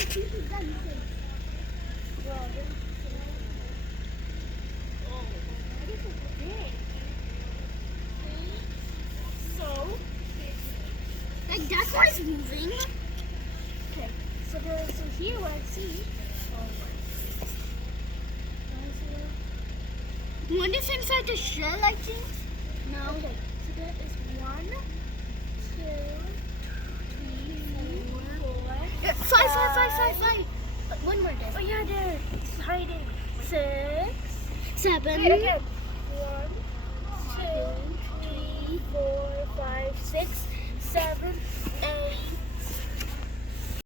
So, like that's what is moving. Okay, so here what I see. One is inside the shell, I think. No. Okay, so there is 1, 2, 3, 4, 5. One more there. Oh yeah, there. It's hiding. 6, 7. Wait, again. 1, 2, 3, 4, 5, 6.